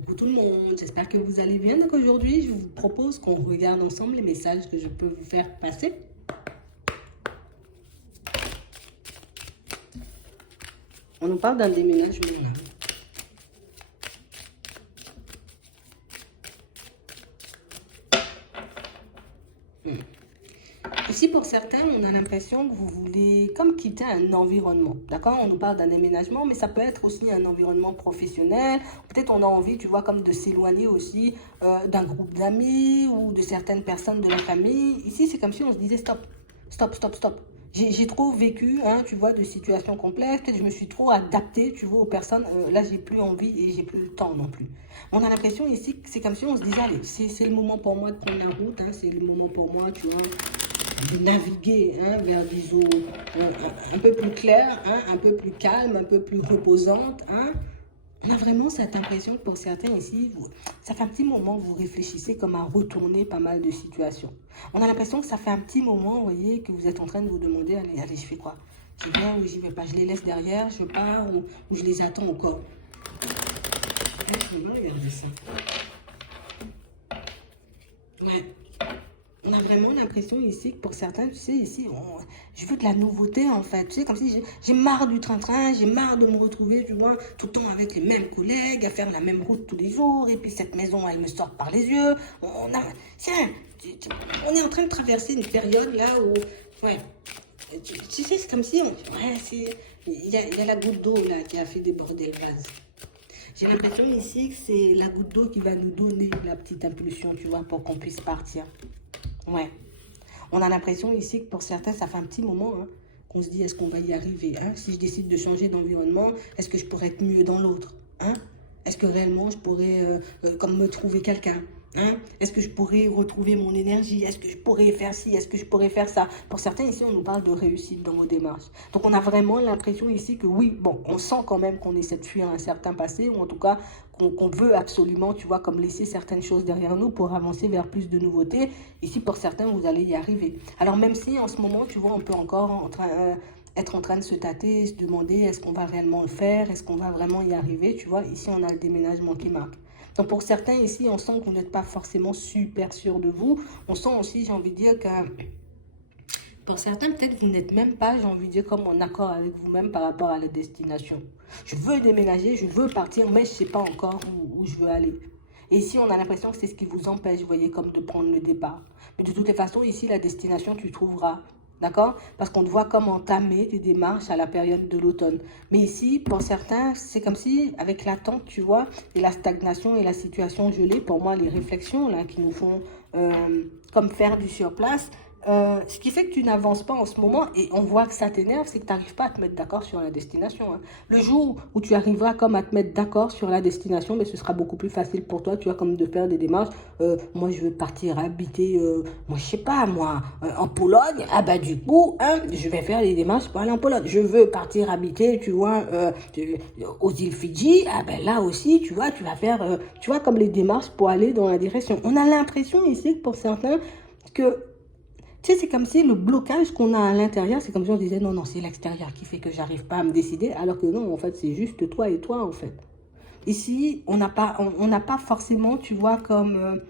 Coucou tout le monde, j'espère que vous allez bien. Donc aujourd'hui, je vous propose qu'on regarde ensemble les messages que je peux vous faire passer. On nous parle d'un déménagement là. Ici, pour certains, on a l'impression que vous voulez comme quitter un environnement. D'accord? On nous parle d'un déménagement, mais ça peut être aussi un environnement professionnel. Peut-être on a envie, tu vois, comme de s'éloigner aussi d'un groupe d'amis ou de certaines personnes de la famille. Ici, c'est comme si on se disait stop, stop, stop, stop. J'ai trop vécu, hein, tu vois, de situations complexes. Peut-être je me suis trop adaptée, tu vois, aux personnes. Là, j'ai plus envie et j'ai plus le temps non plus. On a l'impression ici que c'est comme si on se disait, allez, c'est le moment pour moi de prendre la route. Hein, c'est le moment pour moi, tu vois, de naviguer, hein, vers des eaux un peu plus claires, hein, un peu plus calmes, un peu plus reposantes. Hein. On a vraiment cette impression que pour certains ici, ça fait un petit moment que vous réfléchissez comme à retourner pas mal de situations. On a l'impression que ça fait un petit moment, vous voyez, que vous êtes en train de vous demander, allez, allez, je fais quoi? J'y vais ou j'y vais pas? Je les laisse derrière, je pars ou je les attends encore. Je vais regarder ça. Ouais. On a vraiment l'impression ici que pour certains, tu sais, ici, je veux de la nouveauté en fait. Tu sais, comme si j'ai marre du train-train, j'ai marre de me retrouver, tu vois, tout le temps avec les mêmes collègues, à faire la même route tous les jours, et puis cette maison, elle me sort par les yeux. Tiens, on est en train de traverser une période là où, ouais, tu sais, c'est comme si, il y a la goutte d'eau là qui a fait déborder le vase. J'ai l'impression ici que c'est la goutte d'eau qui va nous donner la petite impulsion, tu vois, pour qu'on puisse partir. Ouais. On a l'impression ici que pour certains, ça fait un petit moment hein, qu'on se dit est-ce qu'on va y arriver hein? Si je décide de changer d'environnement, est-ce que je pourrais être mieux dans l'autre hein? Est-ce que réellement je pourrais comme me trouver quelqu'un hein? Est-ce que je pourrais retrouver mon énergie? Est-ce que je pourrais faire ci? Est-ce que je pourrais faire ça? Pour certains ici, on nous parle de réussite dans vos démarches. Donc on a vraiment l'impression ici que oui, bon, on sent quand même qu'on essaie de fuir un certain passé ou en tout cas qu'on veut absolument, tu vois, comme laisser certaines choses derrière nous pour avancer vers plus de nouveautés. Ici, pour certains, vous allez y arriver. Alors même si en ce moment, tu vois, on peut encore être en train de se tâter, se demander est-ce qu'on va réellement le faire, est-ce qu'on va vraiment y arriver, tu vois, ici on a le déménagement qui marque. Donc pour certains ici, on sent que vous n'êtes pas forcément super sûr de vous. On sent aussi, j'ai envie de dire que pour certains, peut-être vous n'êtes même pas, j'ai envie de dire, comme en accord avec vous-même par rapport à la destination. Je veux déménager, je veux partir, mais je ne sais pas encore où je veux aller. Et ici, on a l'impression que c'est ce qui vous empêche, vous voyez, comme de prendre le départ. Mais de toutes les façons, ici, la destination, tu trouveras. D'accord? Parce qu'on te voit comme entamer tes démarches à la période de l'automne. Mais ici, pour certains, c'est comme si, avec l'attente, tu vois, et la stagnation et la situation gelée, pour moi, les réflexions là, qui nous font comme faire du surplace, ce qui fait que tu n'avances pas en ce moment et on voit que ça t'énerve, c'est que tu n'arrives pas à te mettre d'accord sur la destination. Hein. Le jour où tu arriveras comme à te mettre d'accord sur la destination, mais ce sera beaucoup plus facile pour toi, tu vois, comme de faire des démarches. Moi, je veux partir habiter, moi, je sais pas, moi, en Pologne. Ah bah du coup, hein, je vais faire des démarches pour aller en Pologne. Je veux partir habiter, tu vois, aux îles Fidji. Ah ben là aussi, tu vois, tu vas faire, tu vois, comme les démarches pour aller dans la direction. On a l'impression ici que pour certains que tu sais, c'est comme si le blocage qu'on a à l'intérieur, c'est comme si on disait non, non, c'est l'extérieur qui fait que j'arrive pas à me décider, alors que non, en fait, c'est juste toi et toi, en fait. Ici, on n'a pas forcément, tu vois, comme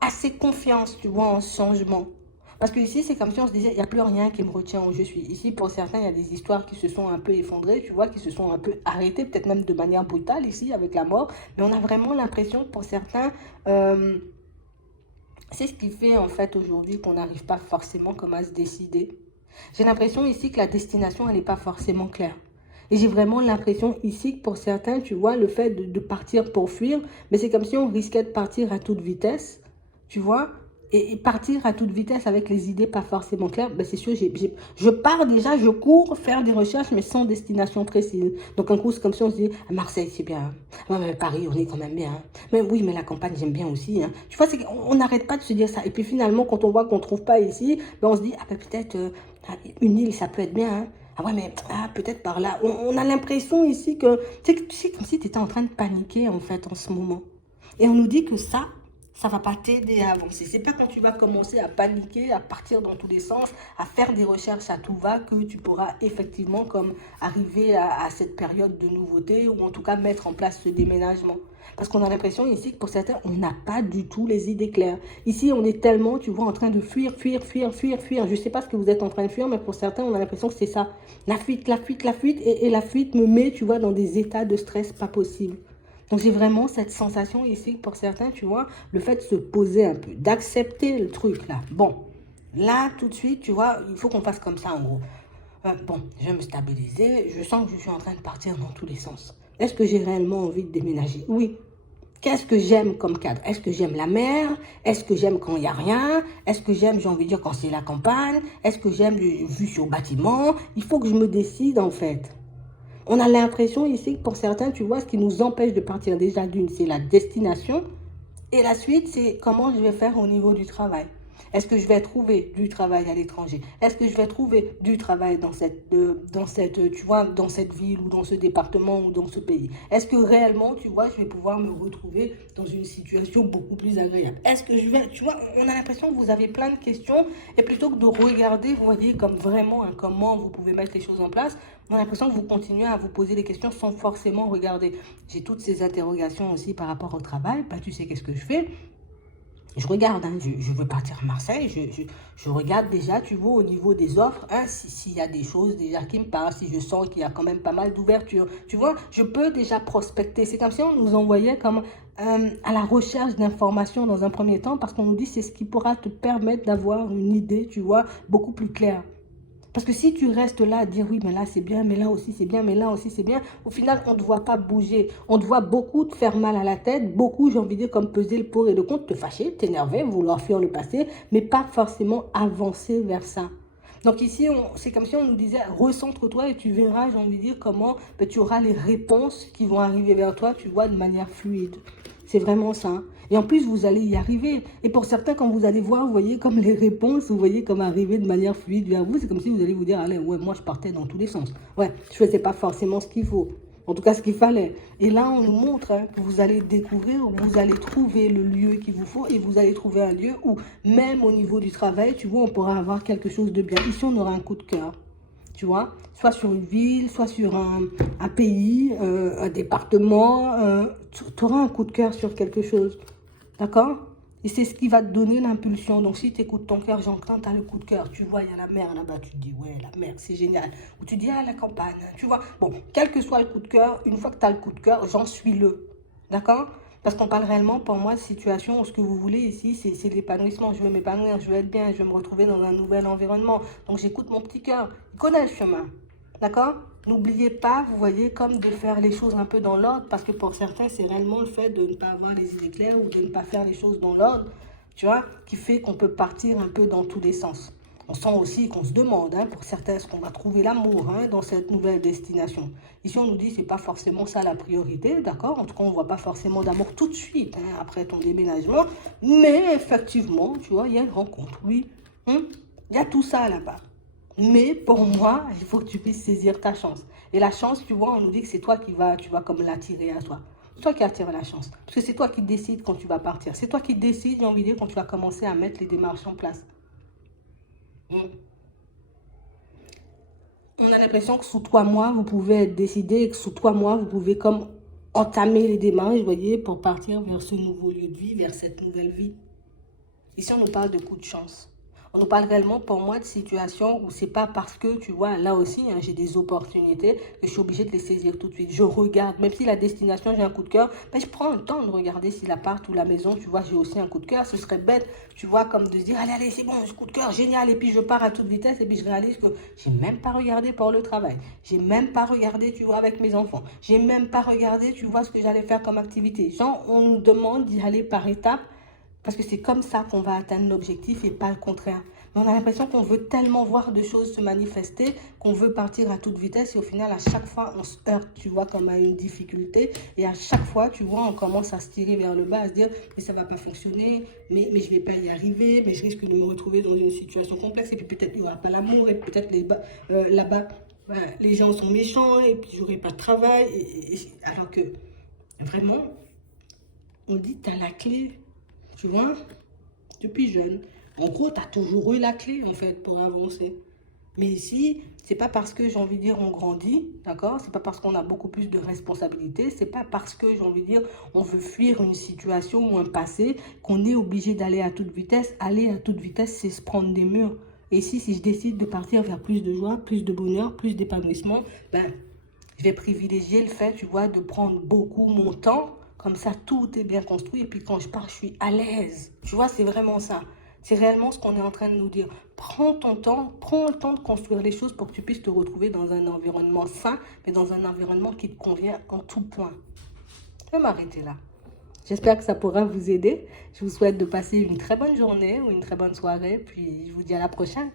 assez confiance, tu vois, en ce changement. Parce que ici, c'est comme si on se disait, il n'y a plus rien qui me retient où je suis. Ici, pour certains, il y a des histoires qui se sont un peu effondrées, tu vois, qui se sont un peu arrêtées, peut-être même de manière brutale ici, avec la mort. Mais on a vraiment l'impression, pour certains, c'est ce qui fait en fait aujourd'hui qu'on n'arrive pas forcément comme à se décider. J'ai l'impression ici que la destination, elle n'est pas forcément claire. Et j'ai vraiment l'impression ici que pour certains, tu vois, le fait de partir pour fuir, mais c'est comme si on risquait de partir à toute vitesse, tu vois, et partir à toute vitesse avec les idées pas forcément claires, ben c'est sûr, je pars déjà, je cours faire des recherches, mais sans destination précise. Donc un coup, c'est comme si on se dit, ah, Marseille, c'est bien. Ouais, mais Paris, on est quand même bien. Hein. Mais oui, mais la campagne, j'aime bien aussi. Hein. Tu vois, on n'arrête pas de se dire ça. Et puis finalement, quand on voit qu'on ne trouve pas ici, ben on se dit, ah ben peut-être une île, ça peut être bien. Hein. Ah ouais, mais peut-être par là. On a l'impression ici que, tu sais, comme si tu étais en train de paniquer en fait en ce moment. Et on nous dit que ça, ça va pas t'aider à avancer. C'est pas quand tu vas commencer à paniquer, à partir dans tous les sens, à faire des recherches à tout va que tu pourras effectivement comme arriver à cette période de nouveauté ou en tout cas mettre en place ce déménagement. Parce qu'on a l'impression ici que pour certains, on n'a pas du tout les idées claires. Ici, on est tellement, tu vois, en train de fuir, fuir, fuir, fuir, fuir. Je ne sais pas ce que vous êtes en train de fuir, mais pour certains, on a l'impression que c'est ça. La fuite, la fuite, la fuite. Et la fuite me met, tu vois, dans des états de stress pas possibles. Donc j'ai vraiment cette sensation ici, pour certains, tu vois, le fait de se poser un peu, d'accepter le truc là. Bon, là tout de suite, tu vois, il faut qu'on fasse comme ça en gros. Bon, je vais me stabiliser, je sens que je suis en train de partir dans tous les sens. Est-ce que j'ai réellement envie de déménager? Oui. Qu'est-ce que j'aime comme cadre? Est-ce que j'aime la mer? Est-ce que j'aime quand il n'y a rien? Est-ce que j'aime, j'ai envie de dire, quand c'est la campagne? Est-ce que j'aime le vue sur le bâtiment? Il faut que je me décide en fait. On a l'impression ici que pour certains, tu vois, ce qui nous empêche de partir déjà d'une, c'est la destination. Et la suite, c'est comment je vais faire au niveau du travail. Est-ce que je vais trouver du travail à l'étranger? Est-ce que je vais trouver du travail tu vois, dans cette ville ou dans ce département ou dans ce pays? Est-ce que réellement, tu vois, je vais pouvoir me retrouver dans une situation beaucoup plus agréable? Est-ce que je vais, tu vois, on a l'impression que vous avez plein de questions et plutôt que de regarder, vous voyez, comme vraiment comment vous pouvez mettre les choses en place, on a l'impression que vous continuez à vous poser des questions sans forcément regarder. J'ai toutes ces interrogations aussi par rapport au travail. Bah, tu sais qu'est-ce que je fais? Je regarde, hein, je veux partir à Marseille, je regarde déjà, tu vois, au niveau des offres, hein, s'il y a des choses déjà qui me parlent, si je sens qu'il y a quand même pas mal d'ouverture. Tu vois, je peux déjà prospecter. C'est comme si on nous envoyait comme à la recherche d'informations dans un premier temps, parce qu'on nous dit c'est ce qui pourra te permettre d'avoir une idée, tu vois, beaucoup plus claire. Parce que si tu restes là à dire oui, mais là c'est bien, mais là aussi c'est bien, mais là aussi c'est bien, au final on ne te voit pas bouger. On te voit beaucoup te faire mal à la tête, beaucoup, j'ai envie de dire, comme peser le pour et le contre, te fâcher, t'énerver, vouloir fuir le passé, mais pas forcément avancer vers ça. Donc ici, c'est comme si on nous disait, recentre-toi et tu verras, j'ai envie de dire, comment tu auras les réponses qui vont arriver vers toi, tu vois, de manière fluide. C'est vraiment ça. Et en plus, vous allez y arriver. Et pour certains, quand vous allez voir, vous voyez comme les réponses, vous voyez comme arriver de manière fluide vers vous. C'est comme si vous allez vous dire, allez, ouais, moi, je partais dans tous les sens. Ouais, je faisais pas forcément ce qu'il faut. En tout cas, ce qu'il fallait. Et là, on nous montre que vous allez découvrir, vous allez trouver le lieu qu'il vous faut et vous allez trouver un lieu où, même au niveau du travail, tu vois, on pourra avoir quelque chose de bien. Ici, on aura un coup de cœur. Tu vois, soit sur une ville, soit sur un pays, un département, tu auras un coup de cœur sur quelque chose. D'accord? Et c'est ce qui va te donner l'impulsion. Donc, si tu écoutes ton cœur, j'entends, tu as le coup de cœur. Tu vois, il y a la mer là-bas. Tu te dis, ouais, la mer, c'est génial. Ou tu dis, ah, la campagne. Tu vois, bon, quel que soit le coup de cœur, une fois que tu as le coup de cœur, j'en suis le. D'accord? Parce qu'on parle réellement, pour moi, de situation où ce que vous voulez ici, c'est l'épanouissement. Je veux m'épanouir, je veux être bien, je veux me retrouver dans un nouvel environnement. Donc, j'écoute mon petit cœur. Il connaît le chemin. D'accord? N'oubliez pas, vous voyez, comme de faire les choses un peu dans l'ordre, parce que pour certains, c'est réellement le fait de ne pas avoir les idées claires ou de ne pas faire les choses dans l'ordre, tu vois, qui fait qu'on peut partir un peu dans tous les sens. On sent aussi qu'on se demande, hein, pour certains, est-ce qu'on va trouver l'amour dans cette nouvelle destination. Ici, on nous dit que ce n'est pas forcément ça la priorité, d'accord? En tout cas, on ne voit pas forcément d'amour tout de suite, après ton déménagement, mais effectivement, tu vois, il y a une rencontre, oui. Il y a tout ça là-bas. Mais pour moi, il faut que tu puisses saisir ta chance. Et la chance, tu vois, on nous dit que c'est toi tu vas comme l'attirer à toi. C'est toi qui attires la chance. Parce que c'est toi qui décides quand tu vas partir. C'est toi qui décides, j'ai envie de dire, quand tu vas commencer à mettre les démarches en place. On a l'impression que sous 3 mois, vous pouvez décider et que sous 3 mois, vous pouvez comme entamer les démarches, vous voyez, pour partir vers ce nouveau lieu de vie, vers cette nouvelle vie. Ici, on nous parle de coup de chance. On nous parle réellement, pour moi, de situations où c'est pas parce que, tu vois, là aussi, j'ai des opportunités que je suis obligée de les saisir tout de suite. Je regarde, même si la destination, j'ai un coup de cœur, mais je prends le temps de regarder si l'appart ou la maison, tu vois, j'ai aussi un coup de cœur. Ce serait bête, tu vois, comme de se dire, allez, allez, c'est bon, ce coup de cœur, génial, et puis je pars à toute vitesse, et puis je réalise que j'ai même pas regardé pour le travail. J'ai même pas regardé, tu vois, avec mes enfants. J'ai même pas regardé, tu vois, ce que j'allais faire comme activité. Genre, on nous demande d'y aller par étapes parce que c'est comme ça qu'on va atteindre l'objectif et pas le contraire. Mais on a l'impression qu'on veut tellement voir de choses se manifester qu'on veut partir à toute vitesse et au final, à chaque fois, on se heurte, tu vois, comme à une difficulté. Et à chaque fois, tu vois, on commence à se tirer vers le bas, à se dire, mais ça va pas fonctionner, mais je vais pas y arriver, mais je risque de me retrouver dans une situation complexe et puis peut-être il n'y aura pas l'amour et peut-être là-bas, voilà, les gens sont méchants et puis j'aurai pas de travail. Alors que, vraiment, on dit, tu as la clé. Tu vois, depuis jeune. En gros, tu as toujours eu la clé, en fait, pour avancer. Mais ici, c'est pas parce que, j'ai envie de dire, on grandit, d'accord? C'est pas parce qu'on a beaucoup plus de responsabilités, c'est pas parce que, j'ai envie de dire, on veut fuir une situation ou un passé qu'on est obligé d'aller à toute vitesse. Aller à toute vitesse, c'est se prendre des murs. Et ici, si je décide de partir vers plus de joie, plus de bonheur, plus d'épanouissement, ben, je vais privilégier le fait, tu vois, de prendre beaucoup mon temps. Comme ça, tout est bien construit. Et puis quand je pars, je suis à l'aise. Tu vois, c'est vraiment ça. C'est réellement ce qu'on est en train de nous dire. Prends ton temps, prends le temps de construire les choses pour que tu puisses te retrouver dans un environnement sain, mais dans un environnement qui te convient en tout point. Je vais m'arrêter là. J'espère que ça pourra vous aider. Je vous souhaite de passer une très bonne journée ou une très bonne soirée. Puis je vous dis à la prochaine.